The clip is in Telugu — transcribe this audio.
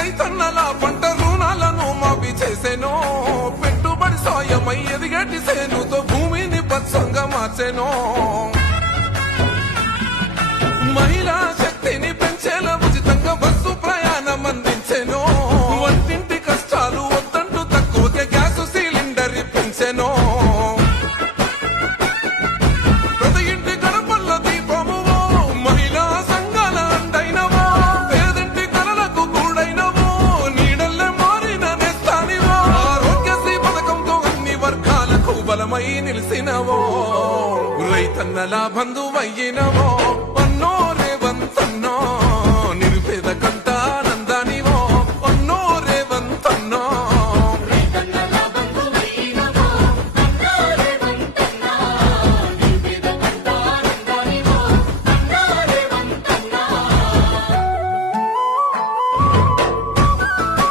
రైతన్నల పంట రుణాలను మాఫీ చేసెనో, పెట్టుబడి సాయమై ఎదిగటి సేనుతో భూమిని పచ్చంగా మార్చెనో, మహిళా శక్తిని పెంచేల ఉచితంగా బస్సు ప్రయాణం అందించెనో, వంటింటి కష్టాలు వద్దంటూ తక్కువకే గ్యాస్ సిలిండర్ ఇప్పించెనో, ప్రతి ఇంటి గడపల్ల దీపమువో, మహిళా సంఘాల అండైనవో, పేదింటి కలలకు కూడైనవో, నీడల్లే మారిన నేస్తానివో, ఆరోగ్యశ్రీ పథకంతో అన్ని వర్గాలకు బలమై నిలిసినవో, రైతన్నల బంధువయ్యినవో.